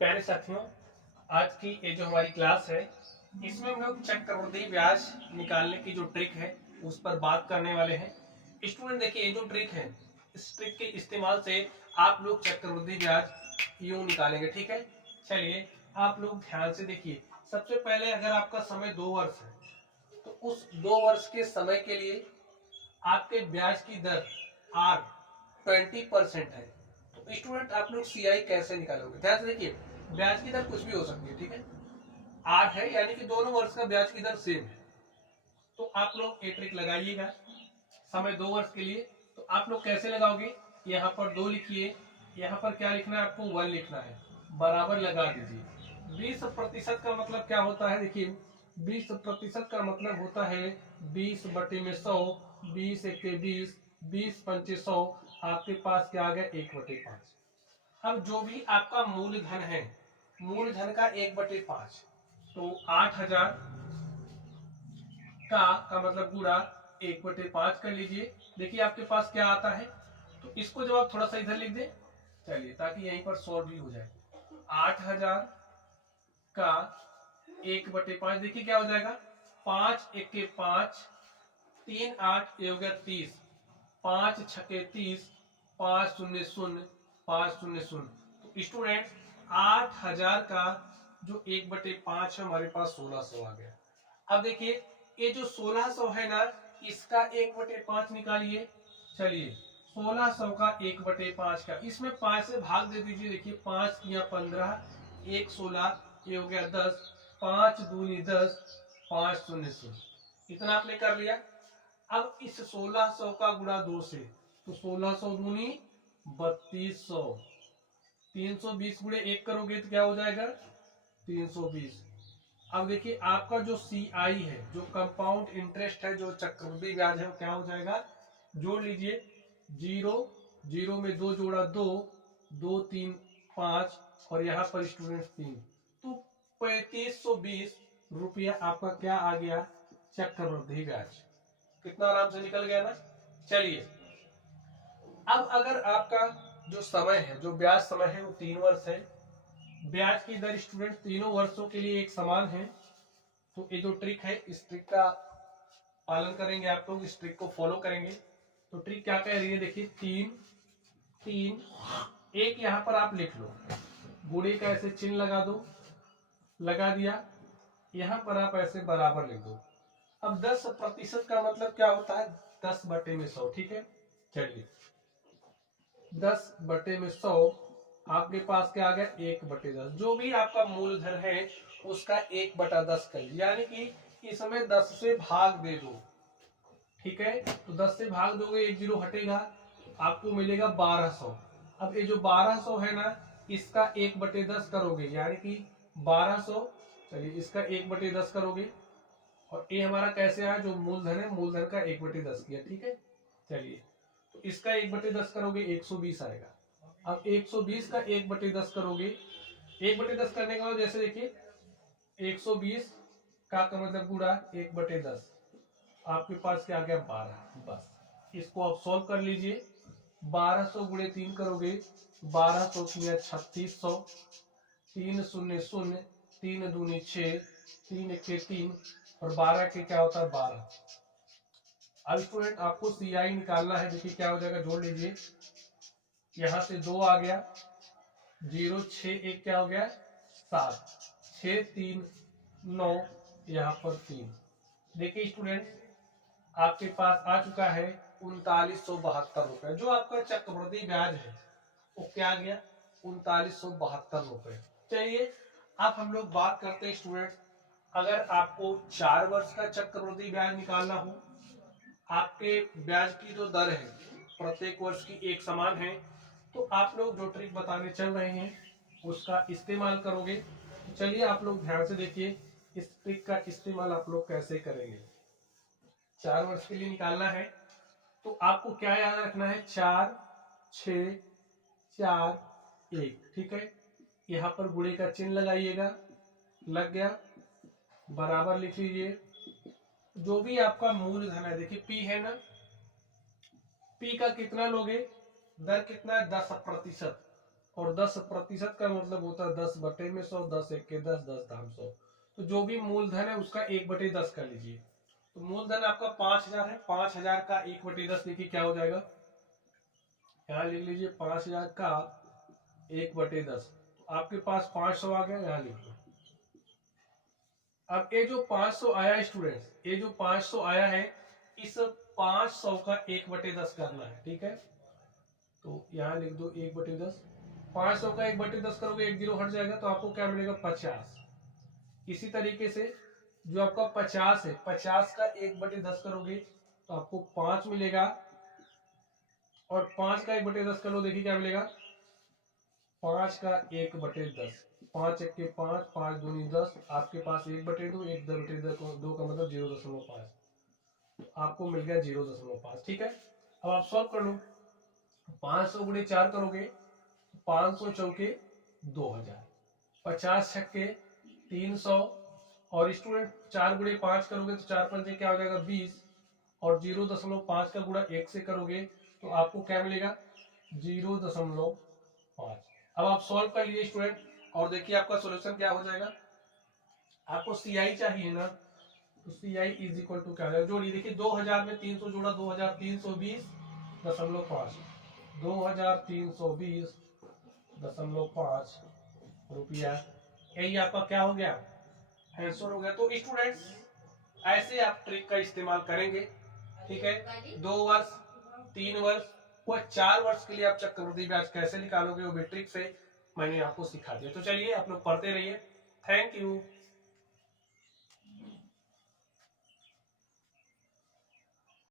प्यारे साथियों, आज की ये जो हमारी क्लास है इसमें हम लोग चक्रवृद्धि ब्याज निकालने की जो ट्रिक है उस पर बात करने वाले हैं। स्टूडेंट देखिए, ये जो ट्रिक है इस ट्रिक के इस्तेमाल से आप लोग चक्रवृद्धि ब्याज यूं निकालेंगे। ठीक है, चलिए आप लोग ध्यान से देखिए। सबसे पहले अगर आपका समय 2 वर्ष है तो उस 2 वर्ष के समय के लिए आपके ब्याज की दर आर 20% है। तो स्टूडेंट आप लोग सीआई कैसे निकालोगे? ध्यान से देखिए, ब्याज की दर कुछ भी हो सकती है। ठीक है, आर है यानी कि दोनों वर्ष का ब्याज की दर सेम है। तो आप लोग ये ट्रिक लगाइएगा समय 2 वर्ष के लिए। तो आप लोग कैसे लगाओगे? यहाँ पर 2 लिखिए, यहाँ पर क्या लिखना है आपको? 1 लिखना है, बराबर लगा दीजिए। 20% का मतलब क्या होता है? देखिए 20% का मतलब होता है 20/100, 20 × 1 = 20, 20×5 = 100। आपके पास क्या आ गया? 1/5। अब जो भी आपका मूलधन है, मूलधन का 1/5, तो 8,000 का मतलब गुणा 1/5 कर लीजिए। देखिए आपके पास क्या आता है, तो इसको जब आप थोड़ा सा इधर लिख दें, चलिए, ताकि यहीं पर सॉल्व भी हो जाए। 8,000 का 1/5, देखिए क्या हो जाएगा? 5×1 = 5, 3 8 ये हो गया 30, 5 6 = 30, 5 0 0 5 0 0। तो स्टूडेंट 8,000 का जो 1/5 है हमारे पास 1600 आ गया। अब देखिए ये जो 1600 है ना, इसका 1/5 निकालिए। चलिए 1600 का 1/5 का, इसमें 5 से भाग दे दीजिए। देखिए 5 × 15, 1 16, ये हो गया 10, 5 दूनी 10, 5 0 0। इतना आपने कर लिया। अब इस 1600 का गुणा 2 से, तो 1600 दूनी 3200, 320 गुणे 1 करोगे तो क्या हो जाएगा? 320। अब देखिए आपका जो CI है, जो कंपाउंड इंटरेस्ट है, जो चक्रवृद्धि ब्याज है, वो क्या हो जाएगा? जोड़ लीजिए। 0 0 में 2 जोड़ा 2, 2 3 5, और यहाँ पर स्टूडेंट 3, तो 3520 रुपया आपका क्या आ गया? चक्रवृद्धि ब्याज। कितना आराम से निकल गया ना। चलिए अब अगर आपका जो समय है, जो ब्याज समय है, वो 3 वर्ष है, ब्याज की दर स्टूडेंट तीनों वर्षों के लिए एक समान है, तो ये जो ट्रिक है इस ट्रिक का पालन करेंगे आप लोग, इस ट्रिक को फॉलो करेंगे। तो ट्रिक क्या कह रही है? देखिए 3 3 1 यहाँ पर आप लिख लो, गुणे का ऐसे चिन्ह लगा दो, लगा दिया। यहाँ पर आप ऐसे बराबर लिख दो। अब 10% का मतलब क्या होता है? 10/100। ठीक है, चलिए 10/100 आपके पास क्या आ गया? 1/10। जो भी आपका मूलधन है उसका 1/10 कर, यानी कि इसमें 10 से भाग दे दो। ठीक है, तो 10 से भाग दोगे, 1 0 हटेगा, आपको मिलेगा 1200। अब ये जो 1200 है ना, इसका 1/10 करोगे, यानी कि 1200। चलिए इसका 1/10 करोगे, और ये हमारा कैसे आया? जो मूलधन है, मूलधन का 1/10 किया। ठीक है, चलिए तो इसका 1/10 करोगे, 120 आएगा। अब 120 का 1/10 करोगे, 1/10 करने के बाद जैसे देखिए 120 का मतलब गुणा 1/10, आपके पास क्या आ गया? 12। बस इसको आप सॉल्व कर लीजिए। 1200 गुणे 3 करोगे, 1200 × 3600, 3 0 0, 3 दूनी 6, 3 1 3, और 12 के क्या होता है? 12। अब स्टूडेंट आपको CI निकालना है। देखिए क्या हो जाएगा? जोड़ लीजिए। यहाँ से 2 आ गया, 0 6 1 क्या हो गया? 7, 6 3 9, यहाँ पर 3। देखिए स्टूडेंट आपके पास आ चुका है 3972 रुपए। जो आपका चक्रवृद्धि ब्याज है वो क्या गया? 3972 रुपए। चलिए अब हम लोग बात करते हैं स्टूडेंट, अगर आपको 4 वर्ष का चक्रवृद्धि ब्याज निकालना हो, आपके ब्याज की जो दर है प्रत्येक वर्ष की एक समान है, तो आप लोग जो ट्रिक बताने चल रहे हैं उसका इस्तेमाल करोगे। तो चलिए आप लोग ध्यान से देखिए इस ट्रिक का इस्तेमाल आप लोग कैसे करेंगे। 4 वर्ष के लिए निकालना है तो आपको क्या याद रखना है? 4 6 4 1। ठीक है, यहाँ पर गुणे का चिन्ह लगाइएगा, लग गया, बराबर लिख लीजिए। जो भी आपका मूलधन है, देखिए P है ना, P का कितना लोगे? दर कितना है? 10%। और 10% का मतलब होता है 10/100, 10 × 1 = 10, 10 × 100। तो जो भी मूलधन है उसका 1/10 कर लीजिए। तो मूलधन आपका 5,000 है, 5,000 का 1/10 देखिए क्या हो जाएगा, यहाँ लिख लीजिए 5,000 का 1/10। तो आपके पास 500 आ गया, यहाँ लिख लो। अब ये जो 500 आया स्टूडेंट्स, ये जो 500 आया है, इस 500 का 1/10 करना है, ठीक है। तो यहाँ लिख दो 1/10। 500 का 1/10 करोगे, 1 0 हट जाएगा, तो आपको क्या मिलेगा 50। इसी तरीके से जो आपका 50 है, 50 का 1/10 करोगे तो आपको 5 मिलेगा, और 5 का 1/10 करो, देखिए क्या मिलेगा 5 का 1/10। 5 × 1 = 5, 5 × 2 = 10, आपके पास 1/2, 1/2 का मतलब 0.5, तो आपको मिल गया 0.5, ठीक है। अब आप सॉल्व कर लो। 500 × 4 करोगे, 500 चौके 2000, 50 छक्के 300, और स्टूडेंट 4 × 5 करोगे तो 4 पंजे क्या हो जाएगा 20, और 0.5 का गुणा 1 से करोगे तो आपको क्या मिलेगा 0.5। अब आप सॉल्व कर लीजिए स्टूडेंट, और देखिए आपका सॉल्यूशन क्या हो जाएगा। आपको CI चाहिए ना, तो CI = क्या हो जाएगा, जोड़िए। देखिए 2000 में 300 जोड़ा, 2320.5, 2320.5 रुपया, यही आपका क्या हो गया, आंसर हो गया। तो स्टूडेंट्स ऐसे आप ट्रिक का इस्तेमाल करेंगे, ठीक है। 2 वर्ष, 3 वर्ष व 4 वर्ष के लिए आप चक्रवृद्धि ब्याज कैसे निकालोगे, वो भी ट्रिक से मैंने आपको सिखा दिया। तो चलिए आप लोग पढ़ते रहिए। Thank you.